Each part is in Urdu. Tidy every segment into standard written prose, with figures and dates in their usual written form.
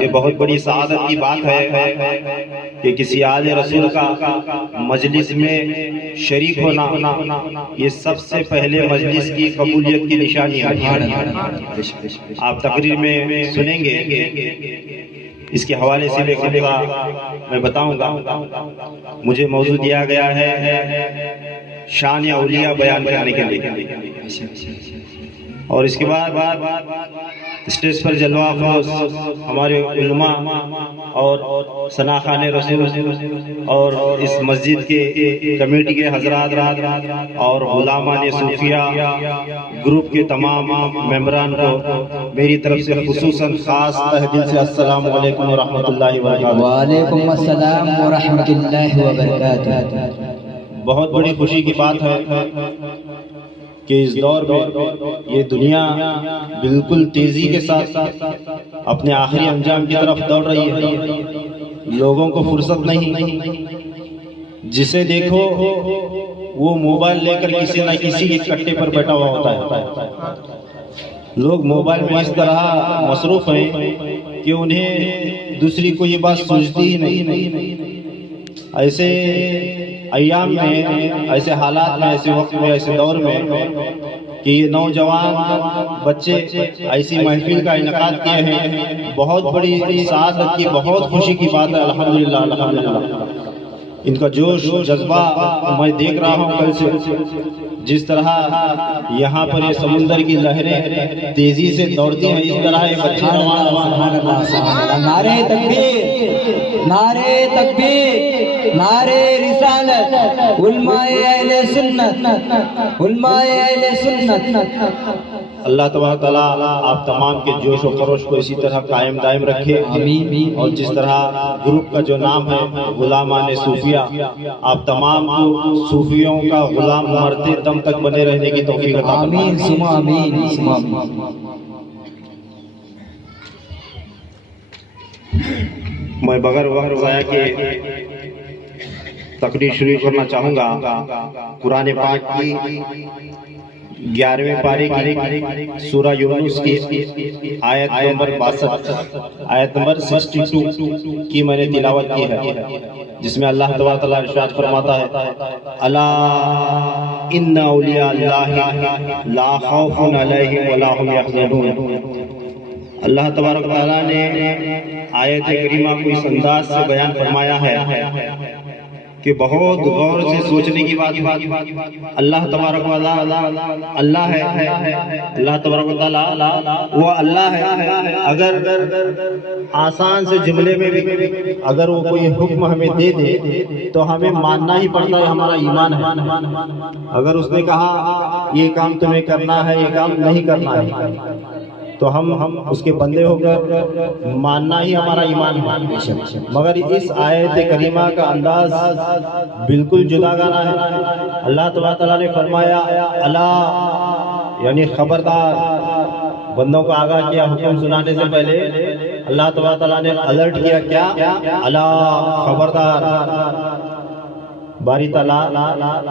یہ بہت بڑی سعادت کی بات ہے کہ کسی آل رسول کا مجلس میں شریک ہونا، یہ سب سے پہلے مجلس کی قبولیت کی نشانی ہے۔ آپ تقریر میں سنیں گے، اس کے حوالے سے بھی خطبہ میں بتاؤں گا۔ مجھے موضوع دیا گیا ہے شان اولیاء بیان کرنے کے لیے، اور اس کے بعد اسٹیج پر جلوہ افروز ہمارے علماء اور ثناخان رسول اور اس مسجد کے کمیٹی کے حضرات اور غلامان صوفیہ گروپ کے تمام ممبران کو میری طرف سے خصوصاً خاص تہ دل سے السلام علیکم ورحمۃ اللہ وبرکاتہ۔ وعلیکم السلام ورحمۃ اللہ وبرکاتہ۔ بہت بڑی خوشی کی بات ہے کہ اس دور میں یہ دنیا بالکل تیزی کے ساتھ اپنے آخری انجام کی طرف دوڑ رہی ہے۔ لوگوں کو فرصت نہیں، جسے دیکھو وہ موبائل لے کر کسی نہ کسی ایک کٹے پر بیٹھا ہوا ہوتا ہے۔ لوگ موبائل میں اس طرح مصروف ہیں کہ انہیں دوسری کو یہ بات سوچتی ہی نہیں۔ ایسے ایام میں، ایسے حالات میں، ایسے وقت میں، ایسے دور میں کہ یہ نوجوان بچے ایسی محفل کا انعقاد کیے ہیں، بہت بڑی سعادت کی، بہت خوشی کی بات ہے۔ الحمدللہ الحمدللہ۔ ان کا جوش جذبہ میں دیکھ رہا ہوں کل سے، جس طرح یہاں پر یہ سمندر کی لہریں تیزی سے دوڑتی ہیں، اس طرح یہ بچے نعرے تکبیر، نعرے تکبیر، نعرے رسالت، علماء اہل سنت، علماء اہل سنت۔ اللہ تبارک تعالیٰ آپ تمام کے جوش و خروش کو اسی طرح قائم دائم رکھے، اور جس طرح گروپ کا جو نام ہے غلامان صوفیہ، آپ تمام کو صوفیوں کا غلام مرتے دم تک بنے رہنے کی توفیق عطا فرمائے۔ آمین ثم آمین ثم آمین۔ میں بغیر وقت ضائع کے تقریر شروع کرنا چاہوں گا۔ قرآن پاک کی 11ویں پارے کی سورہ یونس کی آیت نمبر 62، آیت نمبر 62 کی میں نے تلاوت کی ہے، جس میں اللہ تبارک تعالیٰ ارشاد فرماتا ہے: الا ان اولیاء اللہ لا خوف علیہم ولا هم یحزنون۔ اللہ تبارک تعالیٰ نے آیت کریمہ کو اس انداز سے بیان فرمایا ہے کہ بہت غور سے سوچنے کی بات۔ اللہ تبارک و تعالی اللہ ہے، اللہ تبارک و تعالی وہ اللہ ہے۔ اگر آسان سے جملے میں بھی اگر وہ کوئی حکم ہمیں دے دے تو ہمیں ماننا ہی پڑتا ہے، ہمارا ایمان ہے۔ اگر اس نے کہا یہ کام تمہیں کرنا ہے، یہ کام نہیں کرنا ہے، تو ہم اس کے بندے ہو کر ماننا ہی ہمارا ایمان ہے۔ مگر اس آیت کریمہ کا انداز بالکل جدا گانا ہے۔ اللہ تعالیٰ نے فرمایا الا، یعنی خبردار۔ بندوں کو آگاہ کیا حکم سنانے سے پہلے، اللہ تعالیٰ نے الرٹ کیا، کیا؟ الا، خبردار۔ باری تعالیٰ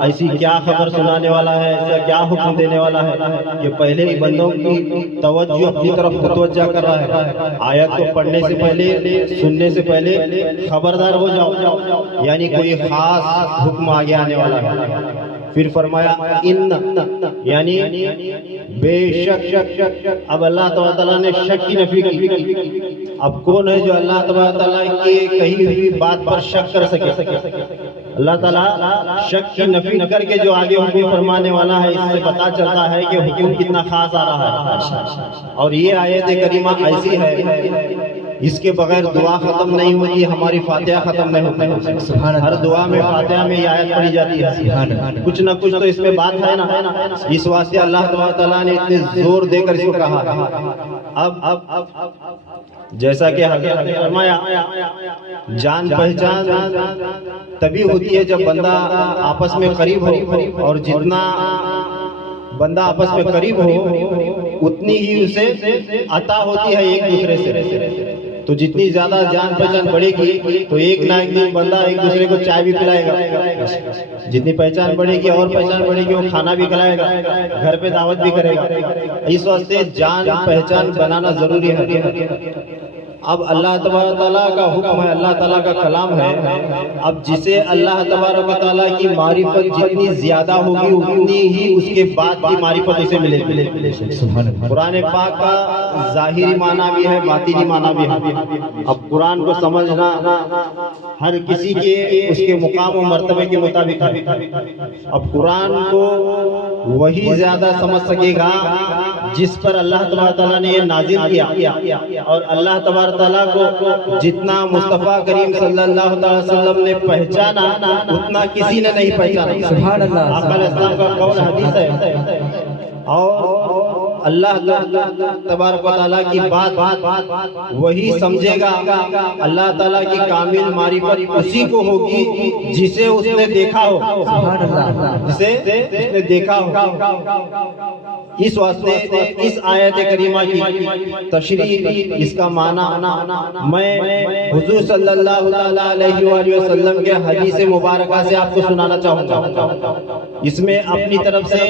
ایسی کیا خبر سنانے والا ہے، ایسا کیا حکم دینے والا ہے کہ پہلے ہی بندوں کی توجہ اپنی طرف متوجہ کر رہا ہے۔ آیت کو پڑھنے سے پہلے، سننے سے پہلے خبردار ہو جاؤ، یعنی کوئی خاص حکم آگے آنے والا ہے۔ پھر فرمایا ان، یعنی بے شک۔ اب اللہ تعالیٰ نے شک کی نفی کی۔ اب کون ہے جو اللہ تعالیٰ کی کہی ہوئی بات پر شک کر سکے؟ اللہ تعالیٰ شک کی نفی کر کے جو آگے حکم فرمانے والا ہے، اس سے پتہ چلتا ہے کہ حکم کتنا خاص آ رہا ہے۔ اور یہ آیت کریمہ ایسی ہے، اس کے بغیر دعا ختم نہیں ہوتی، ہماری فاتحہ ختم نہیں ہوتی۔ ہر دعا میں فاتحہ میں یہ آیت پڑھی جاتی ہے، کچھ نہ کچھ تو اس میں بات ہے نا۔ اس واسطے اللہ تعالیٰ نے اتنے زور دے کر اس کو کہا۔ اب جیسا کہ فرمایا، جان پہچان تبھی ہوتی ہے جب بندہ آپس میں قریب ہو، اور جتنا بندہ آپس میں قریب ہو اتنی ہی اسے عطا ہوتی ہے ایک دوسرے سے۔ تو جتنی زیادہ جان پہچان بڑھے گی تو ایک نہ ایک دن بندہ ایک دوسرے کو چائے بھی پلائے گا، جتنی پہچان بڑھے گی اور پہچان بڑھے گی، وہ کھانا بھی کھلائے گا، گھر پہ دعوت بھی کرے گا۔ اس واسطے جان پہچان بنانا ضروری ہے۔ اب اللہ تبارک تعالیٰ کا حکم ہے، اللہ تعالیٰ کا کلام ہے. اب جسے اللہ تبارک تعالیٰ کی معرفت جتنی زیادہ ہوگی اتنی ہی اس کے بعد کی معرفت اسے ملے گی. قرآن پاک کا ظاہری معنی بھی ہے، باطنی معنی بھی ہے. اب قرآن کو سمجھنا ہر کسی کے اس کے مقام و مرتبے کے مطابق ہے. اب قرآن کو وہی زیادہ سمجھ سکے گا جس پر اللہ تبارک تعالیٰ نے یہ نازل کیا، اور اللہ تبارک تعالیٰ کو جتنا مصطفیٰ کریم صلی اللہ علیہ وسلم نے پہچانا اتنا کسی نے نہیں پہچانا. سبحان اللہ. آقا علیہ السلام کا قول حدیث ہے. اور اللہ تبارک و تعالیٰ کی بات وہی سمجھے گا. اللہ تعالیٰ کی کامل معرفت اسی کو ہوگی جسے اس نے دیکھا ہو، جسے اس نے دیکھا ہو. اس واسطے اس آیت کریمہ کی تشریح، اس کا معنی میں حضور صلی اللہ علیہ وآلہ وسلم کے حدیث مبارکہ سے آپ کو سنانا چاہوں گا. اس میں اپنی طرف سے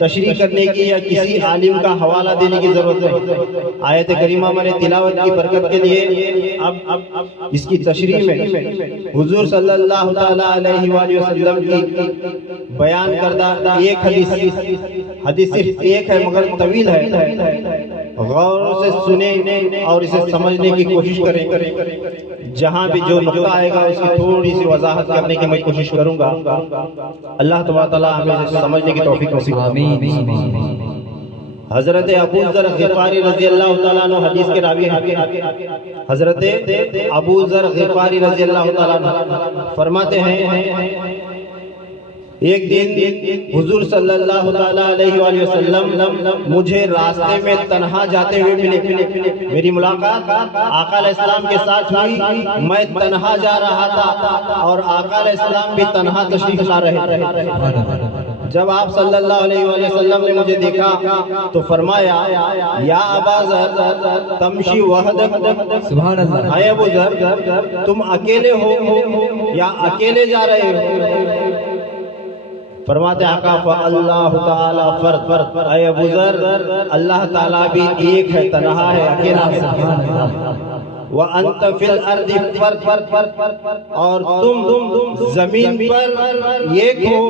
تشریح کرنے کی یا کسی عالم کا حوالہ دینے کی ضرورت ہے. آیت کریمہ میں نے تلاوت کی برکت کے لیے اب اس کی تشریح میں حضور صلی اللہ علیہ وآلہ وسلم کی بیان کردہ ایک حدیث صرف ایک ہے مگر طویل ہے. غور سے سنیں اور اسے سمجھنے کی کوشش کریں. جہاں بھی جو نقطہ آئے گا اس کی تھوڑی سی وضاحت کرنے کی میں کوشش کروں گا. اللہ تبارک تعالیٰ ہمیں اسے سمجھنے کی توفیق نصیب فرمائے. حضرت ابو ذر غفاری رضی اللہ تعالیٰ عنہ حدیث کے راوی ہیں. حضرت ابو ذر غفاری رضی اللہ تعالیٰ عنہ فرماتے ہیں ایک دن حضور صلی اللہ علیہ وآلہ وسلم مجھے راستے میں تنہا جاتے ہوئے ملے. میری ملاقات آقا علیہ السلام کے ساتھ ہوئی. میں تنہا جا رہا تھا اور آقا علیہ السلام بھی تنہا تشریف لا رہے تھے. جب آپ صلی اللہ علیہ وآلہ وسلم نے مجھے دیکھا تو فرمایا یا ابا ذر تمشی وحدک. سبحان اللہ. اے ابو ذر تم اکیلے ہو یا اکیلے جا رہے ہو؟ فرماتے آقا فاللہ تعالی فرد. اے ابو ذر اللہ تعالیٰ بھی ایک ہے، تنہا ہے، اکیلا ہے. وَأَنْتَ فِي الْأَرْضِ فَرْدٌ اور تم زمین پر ایک ہو.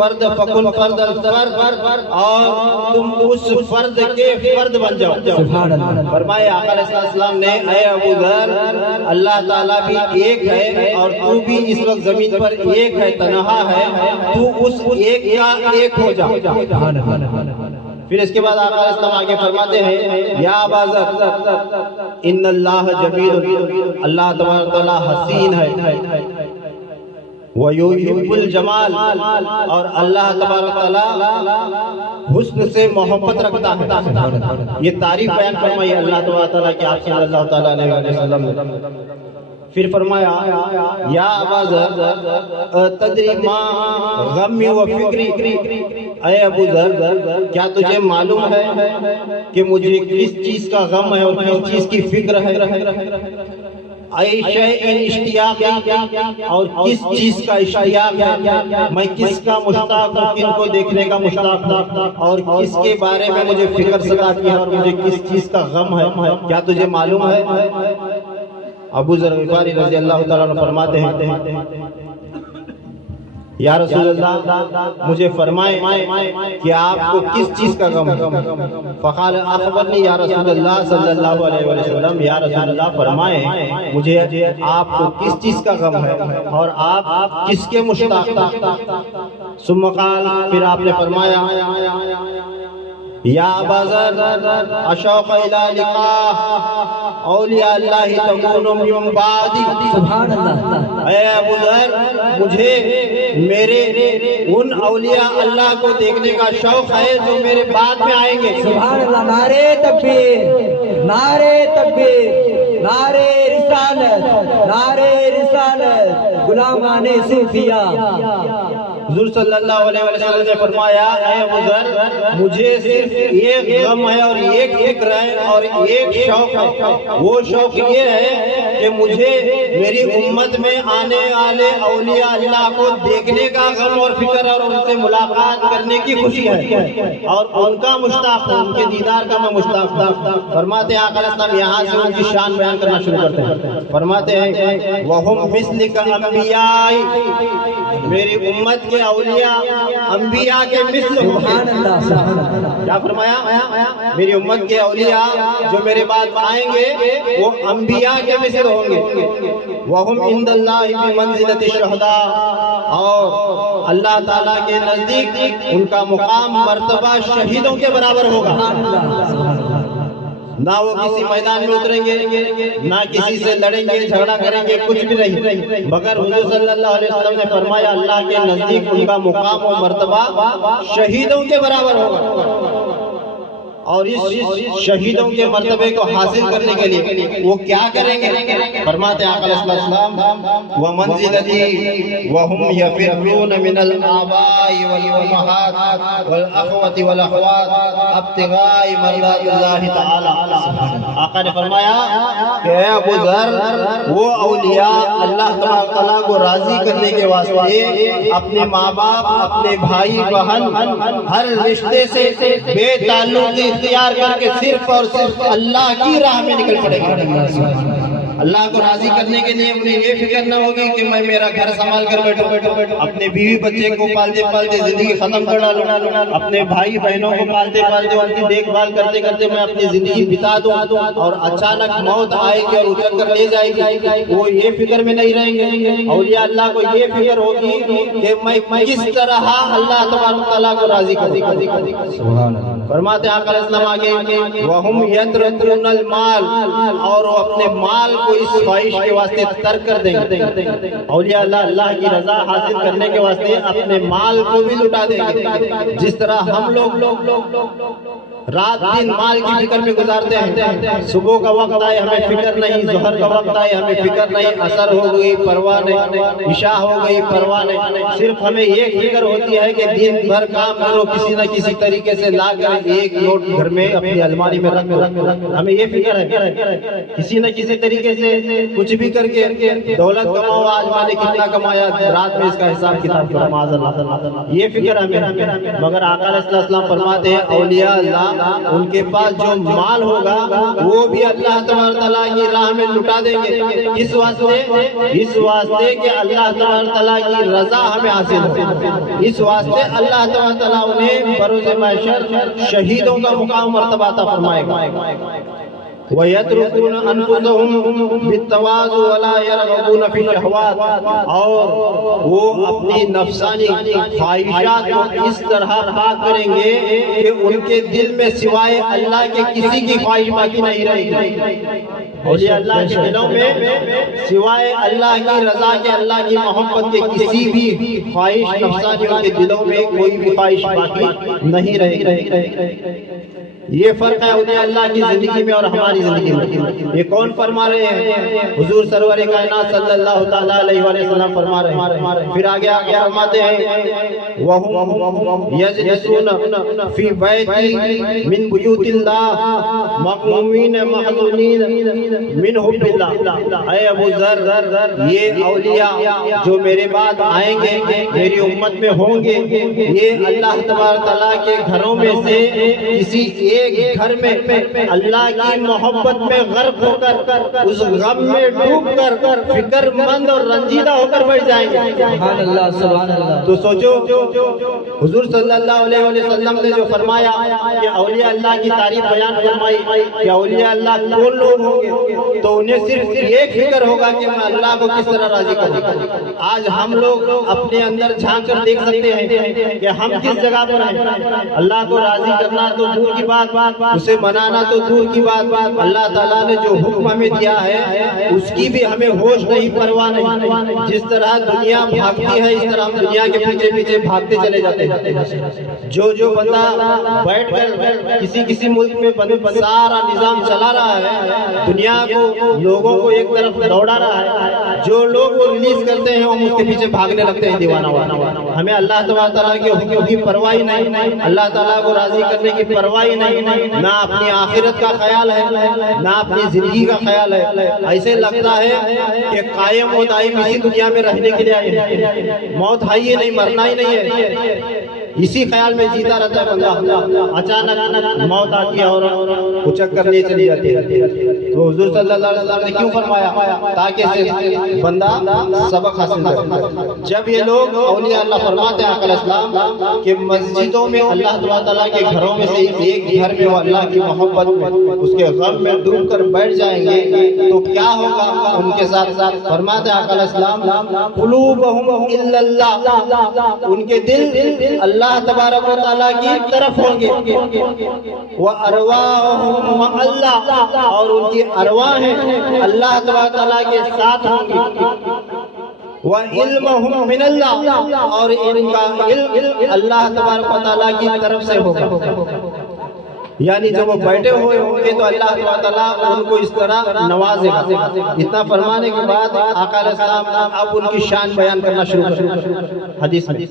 فرد فَكُنْ فَرْدَ الْفَرْد اور تم اس فرد کے فرد بن جاؤ. فرمائے آقا علیہ السلام نے اے ابو ذر اللہ تعالیٰ بھی ایک ہے اور تو بھی اس وقت زمین پر ایک ہے، تنہا ہے. تو اس ایک کا ایک ہو جا. پھر اس کے بعد آقا علیہ السلام آگے فرماتے ہیں یا ابا ذر ان اللہ جمیل، اللہ تبارک تعالیٰ حسین ہے. وَيُحِبُّ الْجَمَالَ اور اللہ تبارک تعالیٰ حسن سے محبت رکھتا ہے. یہ تعریف بیان فرمائی اللہ تبارک تعالیٰ کی آپ صلی اللہ تعالیٰ علیہ وسلم نے. پھر فرمایا یا ابا ذر تدری ما غمی و فکری. اے ابو ذر کیا تجھے معلوم ہے کہ مجھے کس چیز کا غم ہے اور کس چیز کی فکر ہے؟ اے شیء اشتیاق اور کس چیز کا اشتیاق ہے؟ میں کس کا مشتاق ہوں، کن کو دیکھنے کا مشتاق ہوں اور کس کے بارے میں مجھے فکر ستاتی ہے اور مجھے کس چیز کا غم ہے، کیا تجھے معلوم ہے؟ ابو ذر غفاری رضی اللہ تعالیٰ عنہ فرماتے ہیں یا رسول اللہ مجھے فرمائیں کہ آپ کو کس چیز کا غم ہے. فقال اخبرنی یا رسول اللہ صلی اللہ علیہ وسلم. یا رسول اللہ فرمائیں مجھے آپ کو کس چیز کا غم ہے اور آپ کس کے مشتاق. ثم قال پھر آپ نے فرمایا یا ابا ذر اشوق الی لقاء اولیاء اللہ تکون من بعدی. سبحان اللہ. اے ابو ذر مجھے میرے ان اولیاء اللہ کو دیکھنے کا شوق ہے جو میرے بعد میں آئیں گے. سبحان اللہ. نعرے تکبیر، نعرے تکبیر، نعرے رسالت، نعرے رسالت. غلامان صوفیہ حضور صلی اللہ علیہ وسلم نے فرمایا اے ابو ذر مجھے صرف ایک غم ہے اور ایک فکر ہے اور ایک شوق ہے، وہ شوق یہ ہے کہ مجھے میری امت میں آنے والے اولیاء اللہ کو دیکھنے کا غم اور فکر اور ان سے ملاقات کرنے کی خوشی ہے اور ان کا مشتاق ہوں، ان کے دیدار کا میں مشتاق تھا۔ فرماتے ہیں آقا علیہ السلام یہاں سے ان کی شان بیان کرنا شروع کرتے ہیں، فرماتے ہیں وَهُمْ مِثْلِكَ انبیاء، میری امت کے اولیاء انبیاء کے مثل ہوں گے۔ کیا فرمایا؟ میری امت کے اولیاء جو میرے بعد آئیں گے وہ انبیاء کے مثل ہوں گے۔ وَهُمْ عِندَ اللَّهِ بِمَنزِلَةِ الشُّهَدَاء، اور اللہ تعالیٰ کے نزدیک ان کا مقام مرتبہ شہیدوں کے برابر ہوگا۔ نہ وہ کسی میدان میں اتریں گے، نہ کسی سے لڑیں گے، جھگڑا کریں گے، کچھ بھی نہیں، مگر حضور صلی اللہ علیہ وسلم نے فرمایا اللہ کے نزدیک ان کا مقام و مرتبہ شہیدوں کے برابر ہوگا۔ اور اس شہیدوں کے مرتبے کو حاصل کرنے کے لیے وہ کیا کریں گے؟ فرماتے ہیں آقا علیہ السلام وَمَنزِلَتِي وَهُمْ يَفِرُّونَ مِنَ الْآبَاءِ وَالْأُمَّهَاتِ وَالْأَخْوَةِ وَالْأَخْوَاتِ ابْتِغَاءِ مَرْضَاتِ اللَّهِ تَعَالَى۔ آقا نے فرمایا کہ اے ابو ذر وہ اولیاء اللہ تعالیٰ کو راضی کرنے کے واسطے اپنے ماں باپ، اپنے بھائی بہن، ہر رشتے سے بے تعلق اختیار کر کے صرف اور صرف اللہ کی راہ میں نکل پڑے گا۔ اللہ کو راضی کرنے کے لیے انہیں یہ فکر نہ ہوگی کہ میں میرا گھر سنبھال کر بیٹھوں، اپنے بیوی بچے کو پالتے پالتے زندگی ختم کر ڈالوں، اپنے بھائی بہنوں کو پالتے پالتے ان کی دیکھ بھال کرتے کرتے میں اپنی زندگی بتا دوں اور اچانک موت آئے گی اور اٹھا کر لے جائے گی، وہ یہ فکر میں نہیں رہیں گے۔ اولیاء اللہ کو یہ فکر ہوگی کہ میں کس طرح اللہ تبارک تعالیٰ کو راضی کروں۔ فرماتے ہیں آقا علیہ السلام آگے وَهُمْ يَتْرَكُونَ الْمَالَ، اور وہ اپنے مال کو اس خواہش کے واسطے ترک کر دیں گے۔ اولیاء اللہ کی رضا حاصل کرنے کے واسطے اپنے مال کو بھی لٹا دیں گے، جس طرح ہم لوگ رات دن مال کی فکر میں گزارتے ہیں، صبح کا وقت آئے ہمیں فکر نہیں، ظہر کا وقت آئے ہمیں فکر نہیں، عصر ہو گئی پرواہ نہیں، عشاء ہو گئی پرواہ نہیں، صرف ہمیں یہ فکر ہوتی ہے کہ دن بھر کام کرو، کسی نہ کسی طریقے سے لا کر ایک نوٹ گھر میں اپنی الماری میں رکھ دو، ہمیں یہ فکر ہے کسی نہ کسی طریقے سے کچھ بھی کر کے دولت کماؤ، آج میں نے کتنا کمایا، رات میں اس کا حساب کتاب کرو، معاذ اللہ، یہ فکر ہمیں۔ مگر آقا علیہ السلام فرماتے ہیں اولیاء اللہ ان کے پاس جو مال ہوگا وہ بھی اللہ تبارک تعالیٰ کی راہ میں لٹا دیں گے، اس واسطے کہ اللہ تبارک تعالیٰ کی رضا ہمیں حاصل ہو، اس واسطے اللہ تبارک تعالیٰ انہیں بروز محشر شہیدوں کا مقام مرتبہ عطا فرمائے گا۔ وَيَتْرُكُونَ أَنفُسَهُمْ بِالتَّوَاضُعِ وَلَا يَرْغَبُونَ فِي الشَّهَوَاتِ، اور وہ اپنی نفسانی خواہشات کو اس طرح پاک کریں گے کہ ان کے دل میں سوائے اللہ کے کسی کی خواہش باقی نہیں رہے گی۔ اولیاء اللہ کے دلوں میں سوائے اللہ کی رضا کے، اللہ کی محبت کے کسی بھی خواہش نفسانیوں کے دلوں میں کوئی بھی خواہش باقی نہیں رہے گی۔ یہ فرق ہے اولیاء اللہ کی زندگی میں اور ہماری زندگی میں۔ یہ کون فرما رہے ہیں؟ حضور سرور کائنات صلی اللہ تعالیٰ علیہ وسلم فرما رہے ہیں۔ پھر آگے فرماتے ہیں وَهُمْ يَجْلِسُونَ فِي بَيْتٍ مِّن بُيُوتِ اللَّهِ مَغْمُومِينَ مَحْزُونِينَ مِنْ حُبِّ اللَّهِ۔ اے ابو ذر یہ اولیاء جو میرے بعد آئیں گے، میری امت میں ہوں گے، یہ اللہ تبارک تعالیٰ کے گھروں میں سے کسی ایک گھر میں اللہ کی محبت میں غرق ہو کر اس غم میں ڈوب کر فکر مند اور رنجیدہ ہو کر بیٹھ جائیں گے۔ سبحان اللہ سبحان اللہ۔ تو سوچو حضور صلی اللہ علیہ وسلم نے جو فرمایا کہ اولیاء اللہ کی تعریف بیان فرمائی کہ اولیاء اللہ کون لوگ ہوں گے، تو انہیں صرف ایک فکر ہوگا کہ میں اللہ کو کس طرح راضی کروں۔ آج ہم لوگ اپنے اندر جھانک کر دیکھ سکتے ہیں کہ ہم کس جگہ پر ہیں۔ اللہ کو راضی کرنا تو دور کی بات، اسے منانا تو دور کی بات، اللہ تعالیٰ نے جو حکم ہمیں دیا ہے اس کی بھی ہمیں ہوش نہیں، پرواہ نہیں۔ جس طرح دنیا بھاگتی ہے اس طرح ہم دنیا کے پیچھے پیچھے بھاگتے چلے جاتے ہیں۔ جو بندہ بیٹھ کر کسی ملک میں سارا نظام چلا رہا ہے، دنیا کو لوگوں کو ایک طرف دوڑا رہا ہے، جو لوگ وہ ریلیز کرتے ہیں ہم اس کے پیچھے بھاگنے لگتے ہیں دیوانہ والا۔ ہمیں اللہ تعالیٰ کے حکم کی پرواہ نہیں، اللہ تعالیٰ کو راضی کرنے کی پرواہ نہیں، نہ اپنی آخرت کا خیال ہے نہ اپنی زندگی کا خیال ہے۔ ایسے لگتا ہے کہ قائم و دائم اسی دنیا میں رہنے کے لیے آئے، موت ہے ہی نہیں، مرنا ہی نہیں ہے، اسی خیال میں جیتا رہتا ہے بندہ۔ اچانک موت آتی ہے اور اچک کر لے چلی جاتی ہے۔ تو حضور صلی اللہ علیہ وسلم نے کیوں فرمایا؟ تاکہ بندہ سبق حاصل کرے۔ جب یہ لوگ اولیاء اللہ فرماتے ہیں علیہ السلام کہ مسجدوں میں اللہ تعالیٰ کے گھروں میں سے ایک گھر میں وہ اللہ کی محبت میں اس کے غم میں ڈوب کر بیٹھ جائیں گے تو کیا ہوگا ان کے ساتھ؟ فرماتے ہیں علیہ السلام قلوبہم الا اللہ، ان کے دل اللہ تبارک و تعالیٰ کی طرف ہوں گے، وَأَرْوَاهُمْ مَعَ اللَّهِ، اور ان کی ارواحیں اللہ تبارک و تعالیٰ کے ساتھ ہوں گی، وَعِلْمُهُمْ مِنَ اللَّهِ، اور ان کا علم اللہ تبارک و تعالیٰ کی طرف سے ہوگا۔ یعنی جب وہ بیٹھے ہوئے ہوں گے تو اللہ تعالیٰ ان کو اس طرح نوازے گا۔ اتنا فرمانے کے بعد آقا علیہ السلام اب ان کی شان بیان کرنا شروع کر حدیث میں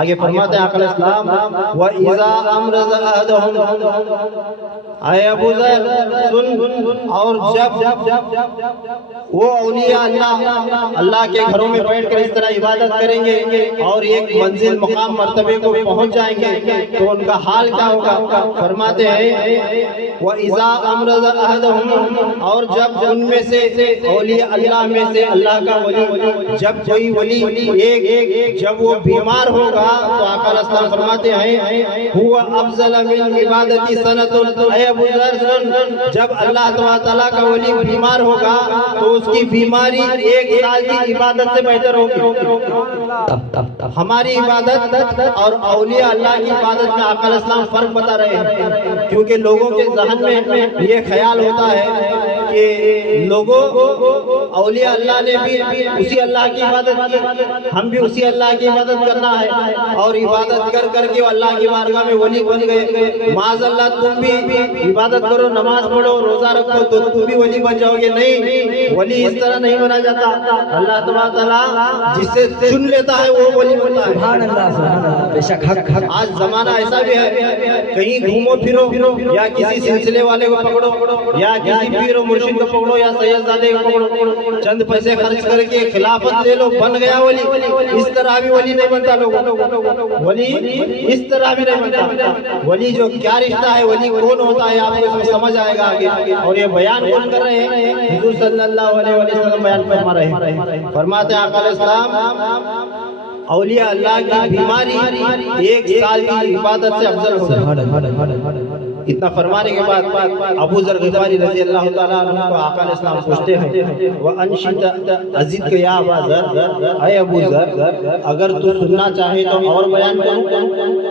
آگے فرماتے ہیں آقا علیہ السلام وَإِذَا أَمْرَضَ أَحَدُهُمْ، اے ابو ذر سن، اور جب وہ اولیاء اللہ کے گھروں میں بیٹھ کر اس طرح عبادت کریں گے اور ایک منزل مقام مرتبے کو پہنچ جائیں گے تو ان کا حال کیا ہوگا؟ فرماتے ہیں وَإِذَا أَمْرَضَ أَحَدُهُمْ، اور جب ان میں سے اولیاء اللہ میں سے اللہ کا ولی، جب کوئی ولی ایک جب وہ بیمار ہوگا تو آقا علیہ السلام فرماتے ہیں هُوَ أَفْضَلَ مِنْ عِبَادَتِ سَنَةٌ، اے ابو ذر سن، جب اللہ تعالیٰ کا ولی بیمار ہوگا تو اس کی بیماری ایک سال کی عبادت سے بہتر ہوگی۔ ہماری عبادت اور اولیاء اللہ کی عبادت میں آقا علیہ السلام فرق بتا رہے ہیں، کیونکہ لوگوں کے ذہن میں یہ خیال ہوتا ہے کہ لوگوں اولیاء اللہ نے بھی اسی اللہ کی عبادت کی، ہم بھی اسی اللہ کی عبادت کرنا ہے، اور عبادت کر کر کے اللہ کی بارگاہ میں ولی بن گئے۔ معاذ اللہ تم بھی عبادت کرو، نماز پڑھو، روزہ رکھو تو تم بھی ولی بن جاؤ گے۔ نہیں، ولی اس طرح نہیں بنا جاتا، اللہ تعالیٰ جسے چن لیتا ہے وہ ولی بنتا ہے۔ سبحان اللہ، سبحان اللہ، بے شک حق حق۔ آج زمانہ ایسا بھی ہے، کہیں گھومو پھرو یا کسی سلسلے والے کو پکڑو یا کسی پیر و مرشد کو پکڑو یا سید زادے کو پکڑو، چند پیسے خرچ کر کے خلافت لے لو، بن گیا ولی۔ اس طرح بھی ولی نہیں بنتا لوگوں، ولی اس طرح بھی نہیں بنتا۔ ولی جو کیا رشتہ ہے، ولی کون ہوتا ہے، آپ کو اس میں سمجھ آئے گا آگے۔ اور یہ بیان کون کر رہے ہیں؟ حضور صلی اللہ علیہ وسلم بیان فرما رہے ہیں۔ فرماتے ہیں آقا علیہ السلام اولیاء اللہ کی بیماری ایک سال کی عبادت سے افضل ہوگی۔ اتنا فرمانے کے بعد ابو ذر غفاری رضی اللہ تعالیٰ عنہ کو آقا علیہ السلام پوچھتے ہیں وَأَنْشِدَ عزیز کے یا ابا ذر، اے ابو ذر اگر تو سننا چاہے تو اور بیان کروں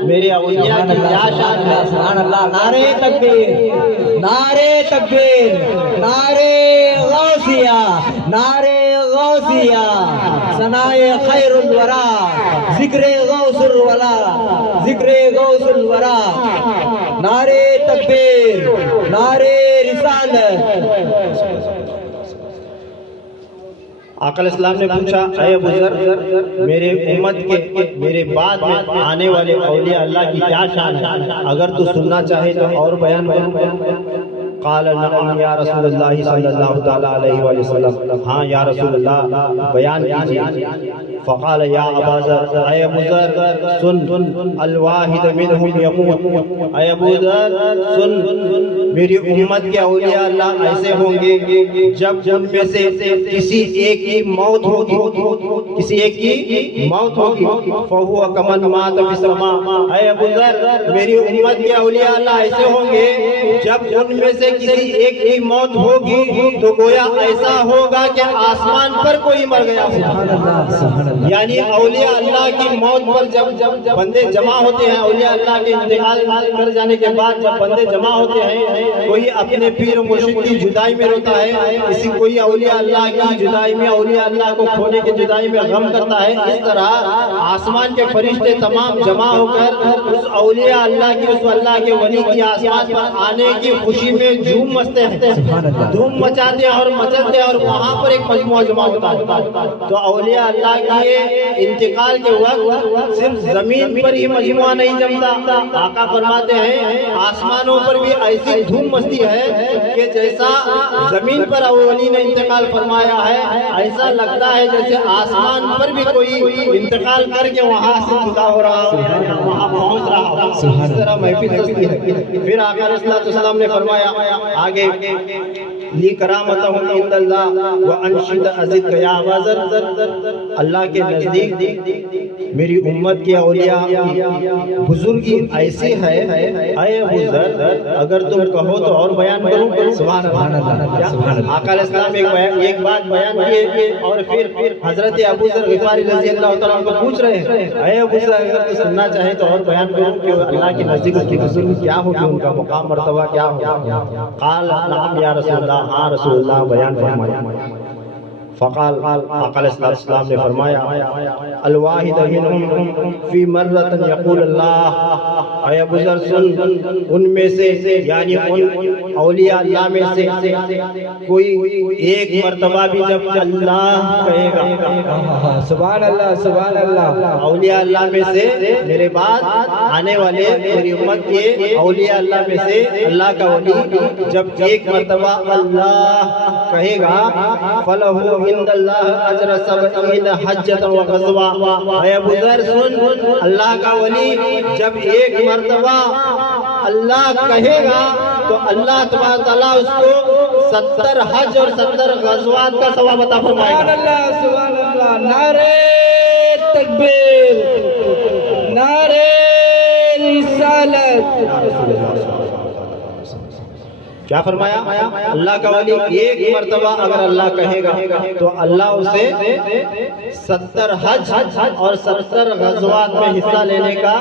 میرے اولیاء کی کیا شان ہے۔ سبحان اللہ، نعرے تکبیر، نعرے تکبیر، نعرے غوثیہ، نعرے غوثیہ، ثنائے خیر الورا، ذکر غوث الولا، ذکر غوث الورا، نعرے تکبیر، نعرے رسالت۔ آقا علیہ السلام نے پوچھا اے ابو ذر میرے امت کے میرے بعد میں آنے والے اولیاء اللہ کی کیا شان ہے، اگر تو سننا چاہے تو اور بیان کروں۔ قال نعم یا رسول اللہ صلی اللہ تعالیٰ علیہ وآلہ وسلم، ہاں یا رسول اللہ بیان کیجئے۔ فقال یا ابا ذر، اے ابو ذر سن، الواحد منہم یموت، اے ابو ذر سن، میری امت کے اولیاء اللہ ایسے ہوں گے جب ان میں سے کسی ایک کی موت ہوگی، کسی ایک کی موت ہوگی، فَهُوَ كَمَنْ مَاتَ فِي السَّمَاءِ، اے ابو ذر میری امت کے اولیاء اللہ ایسے ہوں گے جب ان میں سے کسی ایک کی موت ہوگی تو گویا ایسا ہوگا کہ آسمان پر ہر کوئی مر گیا ہو. یعنی اولیاء اللہ کی موت پر جب بندے جمع ہوتے ہیں، اولیاء اللہ کے انتقال کر جانے کے بعد جب بندے جمع ہوتے ہیں، کوئی اپنے پیر و مرشد کی جدائی میں روتا ہے، کسی کوئی اولیاء اللہ کی جدائی میں، اولیاء اللہ کو کھونے کی جدائی میں غم کرتا ہے. اس طرح آسمان کے فرشتے تمام جمع ہو کر اس اولیاء اللہ کی، اس اللہ کے ولی کی آسمان پر آنے کی خوشی میں جھوم مچتے ہیں، دھوم مچاتے ہیں اور مچلتے ہیں، اور وہاں پر ایک مجموعہ جمع ہوتا ہے. تو اولیاء اللہ کے انتقال کے وقت صرف زمین پر ہی مجموعہ نہیں جمتا، آقا فرماتے ہیں آسمانوں پر بھی ایسی دھوم مستی ہے کہ جیسا زمین پر ولی نے انتقال فرمایا ہے، ایسا لگتا ہے جیسے آسمان پر بھی کوئی انتقال کر کے وہاں سے جدا ہو رہا ہو، وہاں پہنچ رہا ہو. اس طرح محفل سجتی ہے. پھر آقا علیہ السلام نے فرمایا آگے لی کرامتہم عند اللہ وانشد ازد یا وزر، اللہ کے نزدیک میری امت کے اولیاء کی بزرگی ایسی ہے، اے حضر اگر تم کہو تو اور بیان کروں. سبحان اللہ. آقا علیہ السلام ایک بات بیان کیے اور پھر حضرت ابو ذر غفاری رضی اللہ تعالیٰ عنہ کو پوچھ رہے ہیں اے ابو ذر اگر تو سننا چاہیں تو اور بیان کروں کہ اللہ کے نزدیک اس کی بزرگی کیا ہوگی، ان کا مقام مرتبہ کیا ہوگا. قال نعم یا رسول اللہ، ہاں رسول اللہ بیان فرمایا. فقال آقا علیہ السلام نے فرمایا الواحد منہم فی مرۃ یقول اللہ، اے ابو ذر سن، ان میں سے یعنی ان اولیاء اللہ میں سے کوئی ایک مرتبہ بھی جب اللہ کہے گا. سبحان اللہ سبحان اللہ. اولیاء اللہ میں سے میرے بعد آنے والے میری امت کے اولیاء اللہ میں سے اللہ کا ولی جب ایک مرتبہ اللہ کہے گا فلہو عند اللہ اجر 70 حجۃ و غزوہ. اے ابو ذر سن، اللہ کا ولی جب ایک مرتبہ اللہ کہے گا تو اللہ تبارک تعالیٰ اس کو 70 حج اور 70 غزوات کا ثواب عطا فرمائے گا. سبحان اللہ سبحان اللہ. نعرہ تکبیر، نعرہ رسالت. کیا فرمایا؟ اللہ کا ولی ایک مرتبہ اگر اللہ کہے گا تو اللہ اسے 70 حج اور 70 غزوات میں حصہ لینے کا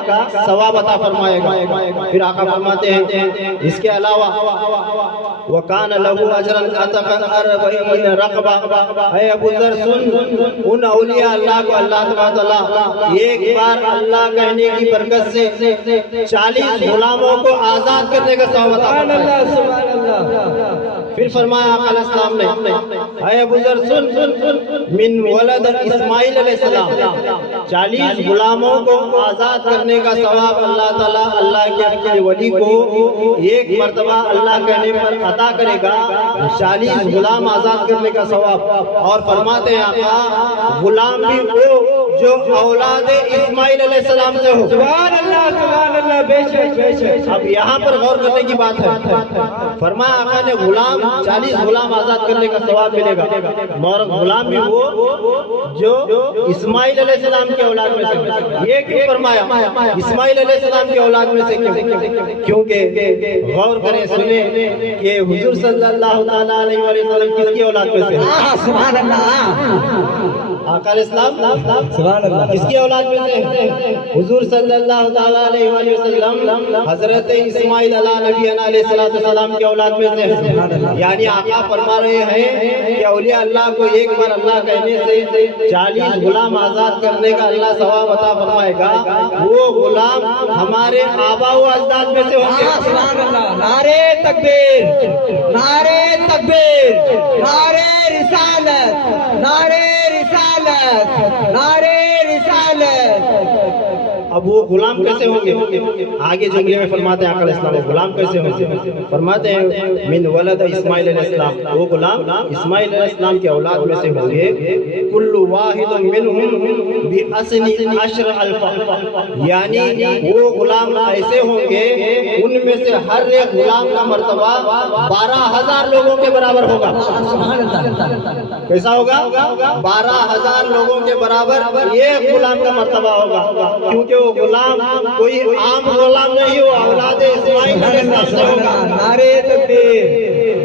ثواب عطا فرمائے گا. پھر آقا فرماتے ہیں اس کے علاوہ وَكَانَ لَهُ أَجْرًا أَتَقَ 40 رَقَبَةً. اے ابو ذر سن، ان اولیاء اللہ کو اللہ تبارک تعالیٰ ایک بار اللہ کہنے کی برکت سے 40 غلاموں کو آزاد کرنے کا ثواب عطا فرمائے. پھر فرمایا آقا علیہ السلام نے اے ابو ذر سن، من ولد اسماعیل علیہ السلام 40 غلاموں کو آزاد کرنے کا ثواب اللہ تعالیٰ اللہ کے ولی کو ایک مرتبہ اللہ کہنے پر عطا کرے گا، 40 غلام آزاد کرنے کا ثواب. اور فرماتے ہیں آقا غلام بھی وہ جو اولاد اسماعیل علیہ السلام سے ہو. سبحان اللہ سبحان اللہ. بے شک بے شک. اب یہاں پر غور کرنے کی بات ہے. فرمایا آقا نے غلام 40 غلام آزاد کرنے کا ثواب ملے گا، اور غلام بھی وہ جو اسماعیل علیہ السلام کے اولاد میں سے. یہ کیوں فرمایا اسماعیل علیہ السلام کے اولاد میں سے؟ کیونکہ غور کریں سنیں کہ حضور صلی اللہ تعالیٰ علیہ وسلم کس کی اولاد میں سے؟ سبحان اللہ. آقا علیہ السلام سبحان اللہ. کس کی اولاد میں سے؟ حضور صلی اللہ تعالیٰ علیہ وسلم حضرت اسماعیل علیہ السلام کے اولاد میں سے. یعنی آقا فرما رہے ہیں کہ اولیاء اللہ کو ایک بار اللہ کہنے سے 40 غلام آزاد کرنے کا اللہ ثواب عطا فرمائے گا. وہ غلام ہمارے آبا و اجداد میں سے ہوں گے. سبحان اللہ. نعرہ تکبیر، نعرہ تکبیر، نعرہ رسالت، نعرہ رسالت، نعرہ رسالت. اب وہ غلام کیسے ہوں گے؟ آگے جملے میں فرماتے ہیں آقا علیہ السلام غلام کیسے ہوں گے؟ فرماتے ہیں من ولد اسماعیل علیہ السلام، وہ غلام اسماعیل علیہ السلام کے اولاد میں سے ہوں گے. کل واحد منہم بأسن 10 الف، یعنی وہ غلام ایسے ہوں گے ان میں سے ہر ایک غلام کا مرتبہ 12,000 لوگوں کے برابر ہوگا. کیسا ہوگا؟ 12,000 لوگوں کے برابر ایک غلام کا مرتبہ ہوگا. کیونکہ وہ غلام کوئی عام غلام نہیں ہو، اولاد اسماعیل علیہ السلام سے ہوگا. نعرہ تکبیر.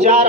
4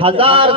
1000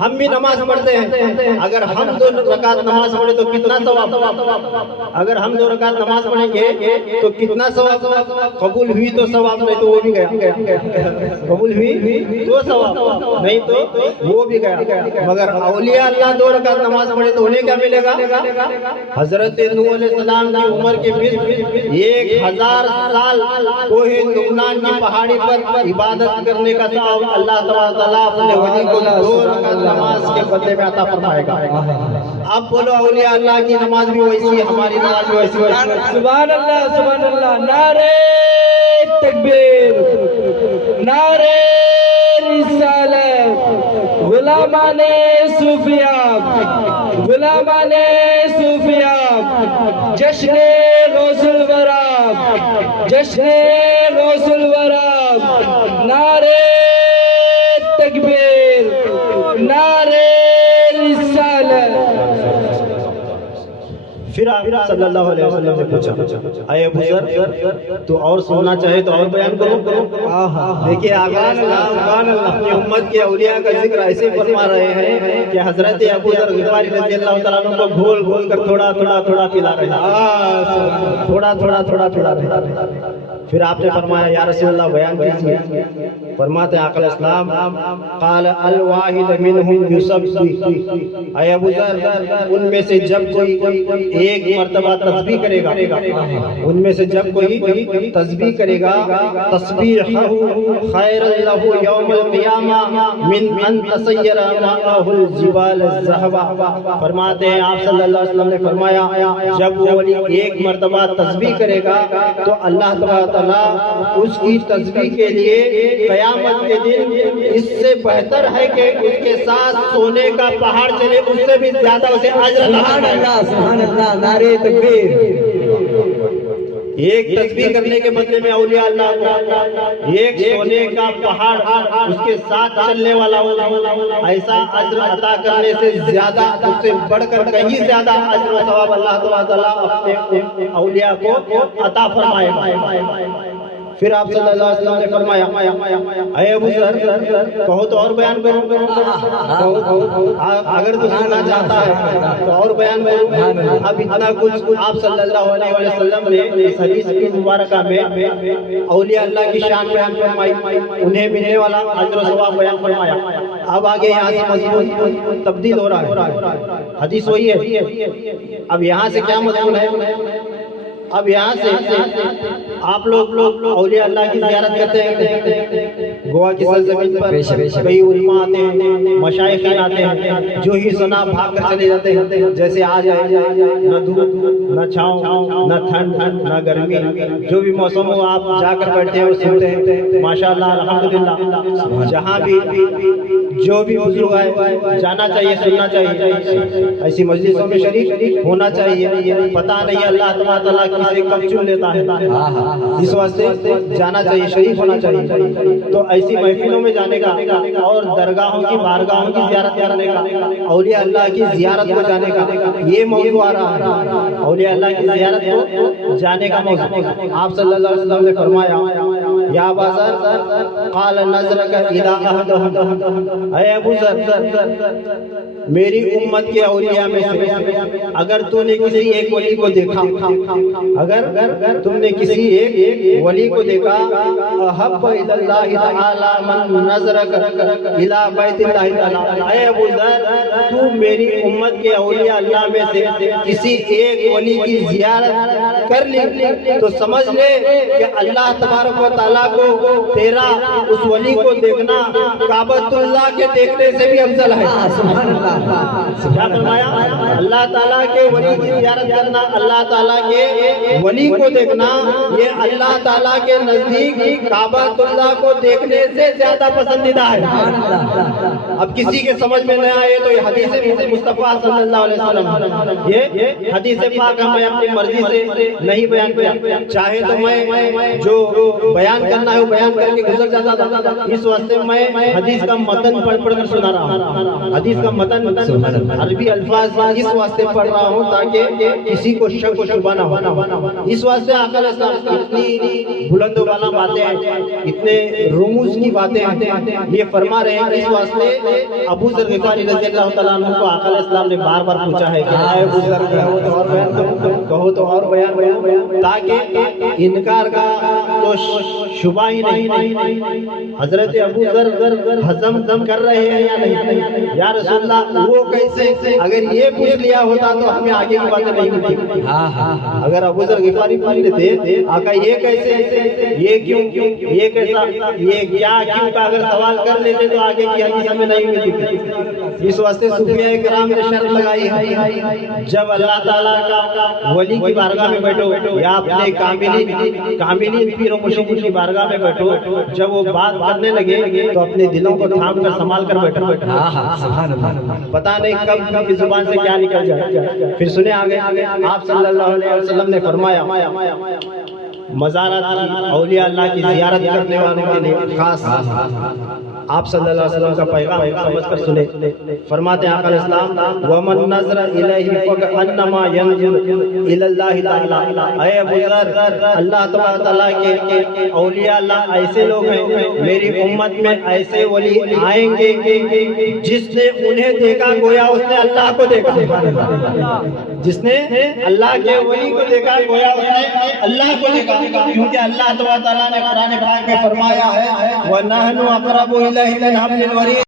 ہم بھی نماز پڑھتے ہیں، اگر ہم 2 رکعت نماز پڑھے تو کتنا ثواب، اگر ہم 2 رکعت نماز پڑھیں گے تو کتنا ثواب، قبول ہوئی تو ثواب، نہیں تو وہ بھی گیا، قبول ہوئی تو ثواب، نہیں تو وہ بھی گیا۔ مگر اولیاء اللہ 2 رکعت نماز پڑھے تو انہیں کیا ملے گا؟ حضرت نوح علیہ السلام کی عمر کے 1000 سال کوہ لبنان کی پہاڑی پر عبادت کرنے کا ثواب اللہ تعالیٰ اپنے ولی کو 2 رکعت نماز کے بدلے میں عطا فرمائے گا۔ اب بولو اولیاء اللہ کی نماز بھی ویسی ہے، ہماری نماز بھی ویسی ہے۔ سبحان اللہ سبحان اللہ، نعرہ تکبیر، نعرہ رسالت، غلامان صوفیاء، غلامان صوفیاء، جشن غوث الورا، جشن غوث الورا، نعرہ تکبیر، نعرہ رسالت۔ پھر آپ صلی اللہ علیہ وسلم نے پوچھا، اے ابو ذر تو اور سننا چاہے تو اور بیان کرو۔ دیکھیے آغاز اپنی امت کے اولیاء کا ذکر ایسے فرما رہے ہیں کہ حضرت ابو ذر غفاری رضی اللہ تعالیٰ عنہ کو گھول گھول کر تھوڑا تھوڑا پلا رہے ہیں، تھوڑا پلا رہے ہیں۔ پھر آپ نے فرمایا یا رسول اللہ بیان کیجیے۔ فرماتے ہیں آقا اسلام، قال الواحد منہم یصبح، اے ابو ذر ان میں سے جب کوئی ایک مرتبہ تسبیح کرے گا، ان میں سے جب کوئی تسبیح کرے گا، تسبیحہ خیر لہ یوم القیامہ من ان تسیر معہ الجبال الذھبا۔ فرماتے ہیں آپ صلی اللہ علیہ وسلم نے فرمایا جب وہ ولی ایک مرتبہ تسبیح کرے گا تو اللہ تعالیٰ اس کی تسبیح کے لیے قیامت کے دن اس سے بہتر ہے کہ اس کے ساتھ سونے کا پہاڑ چلے، اس سے بھی زیادہ اسے اجر سبحان اللہ سبحان اللہ، نعرہ تکبیر۔ ایک تسبیح کرنے کے بدلے میں اولیاء اللہ کو ایک سونے کا پہاڑ اس کے ساتھ چلنے والا ایسا اجر عطا کرنے سے زیادہ، اس سے بڑھ کر کہیں زیادہ اجر و ثواب اللہ تعالیٰ اپنے اولیاء کو عطا فرمائے گا۔ پھر آپ صلی اللہ علیہ وسلم نے فرمایا اے ابو ذر کہو تو اور بیان کرو، اگر تو سننا چاہتا ہے تو اور بیان کرو۔ اب اتنا کچھ آپ صلی اللہ علیہ وسلم نے اس حدیث کی مبارکہ میں اولیاء اللہ کی شان بیان فرمائی، انہیں ملنے والا اجر و ثواب بیان فرمایا۔ اب آگے یہاں سے مضمون تبدیل ہو رہا ہے، حدیث وہی ہے، اب یہاں سے کیا مضمون ہے؟ اب یہاں سے آپ لوگ اولیاء اللہ کی زیارت کرتے ہیں، گوا کی سرزمین پر کئی علماء آتے ہیں، مشائخ آتے ہیں، جو ہی سنا بھاگ کر چلے جاتے ہیں، جیسے آج نہ دھوپ نہ چھاؤں نہ ٹھنڈ نہ گرمی، جو بھی موسم ہو آپ جا کر بیٹھتے ہیں اور سنتے ہیں۔ ماشاءاللہ الحمدللہ، جہاں بھی جو بھی بزرگ ہے جانا چاہیے، سننا چاہیے، ایسی مجلسوں میں شریک ہونا چاہیے۔ پتہ نہیں اللہ تعالیٰ کسے کب چن لیتا ہے، اس واسطے جانا چاہیے، شریک ہونا چاہیے۔ تو ایسی محفلوں میں جانے کا اور درگاہوں کی بارگاہوں کی زیارت کرنے کا، اولیاء اللہ کی زیارت کو جانے کا یہ موضوع آ رہا ہے، اولیاء اللہ کی زیارت کو جانے کا موضوع۔ آپ صلی اللہ علیہ وسلم نے فرمایا یا ابا ذر قال نظرک الی احدهم، اے ابو ذر میری امت کے اولیاء میں سے اگر تو نے کسی ایک ولی کو دیکھا، اگر تم نے کسی ایک ولی کو دیکھا، احب الی اللہ تعالی من نظرک الی بیت اللہ تعالی، اے ابو ذر تو میری امت کے اولیاء اللہ میں سے کسی ایک ولی کی زیارت کر لی تو سمجھ لے کہ اللہ تبارک و تعالیٰ کو تیرا اس ولی کو دیکھنا کعبۃ اللہ کے دیکھنے سے بھی افضل ہے۔ کیا فرمایا؟ اللہ تعالیٰ کے ولی کی زیارت کرنا، اللہ تعالیٰ کے ولی کو دیکھنا، یہ اللہ تعالیٰ کے نزدیک کعبۃ اللہ کو دیکھنے سے زیادہ پسندیدہ ہے۔ اب کسی کے سمجھ میں نہ آئے تو یہ حدیث مصطفیٰ صلی اللہ علیہ وسلم، یہ حدیث پاک میں اپنی مرضی سے نہیں بیان کیا، چاہے تو میں جو بیان کرنا ہے وہ بیان کر کے گزر جاتا تھا. اس واسطے میں حدیث کا متن پڑھ کر سنا رہا ہوں. حدیث کا متن عربی الفاظ اس واسطے پڑھ رہا ہوں تاکہ کسی کو شک و شبہ نہ ہو. اس واسطے آقا علیہ السلام اتنی بلند و بالا باتیں ہیں, اتنے رموز کی باتیں ہیں, یہ فرما رہے ہیں. اس واسطے ابو ذر غفاری رضی اللہ تعالیٰ عنہ کو آقا علیہ السلام نے بار بار پوچھا ہے کہ اے ابو ذر کہو تو اور بیان تاکہ انکار کا تو شبہ ہی نہیں. حضرت ابو ذر ہضم کر رہے ہیں یا نہیں؟ یا رسول اللہ وہ کیسے؟ اگر یہ پوچھ لیا ہوتا تو ہمیں آگے کی باتیں نہیں ملتی. اگر ابو ذر غفاری پوچھ لیتے آقا یہ کیسے, یہ کیوں, یہ کیسا, یہ کیا, کیوں کا اگر سوال کر لیتے تو آگے کی حدیث ہمیں نہیں ملتی. اس واسطے صوفیاء کرام نے شرط لگائی ہے جب اللہ تعالیٰ کا ولی کی بارگاہ میں بیٹھو یا اپنے کاملین پیر و مرشد کی بارگاہ میں بیٹھو, جب وہ بات کرنے لگے تو اپنے دلوں کو تھام کر سنبھال کر بیٹھو. پتہ نہیں کب کی زبان سے کیا نکل جائے. پھر سنے آگے آپ صلی اللہ علیہ وسلم نے فرمایا مزارات کی, اولیاء اللہ کی زیارت کرنے والوں کے لیے خاص آپ صلی اللہ علیہ وسلم کا پیغام سمجھ کر سنے. فرماتے ہیں آقا علیہ السلام ومن نظر الیہ فکأنما ینظر الی اللہ تعالی. اے ابو ذر, اللہ تعالیٰ کے اولیاء اللہ ایسے لوگ ہیں, میری امت میں ایسے ولی آئیں گے جس نے انہیں دیکھا گویا اس نے اللہ کو دیکھا. جس نے اللہ کے ولی کو دیکھا گویا اس نے اللہ کو دیکھا, کیونکہ اللہ تعالیٰ نے قرآن پاک میں فرمایا ہے وَنَحْنُ أَقْرَبُ إِلَيْهِ مِنْ حَبْلِ الْوَرِيدِ.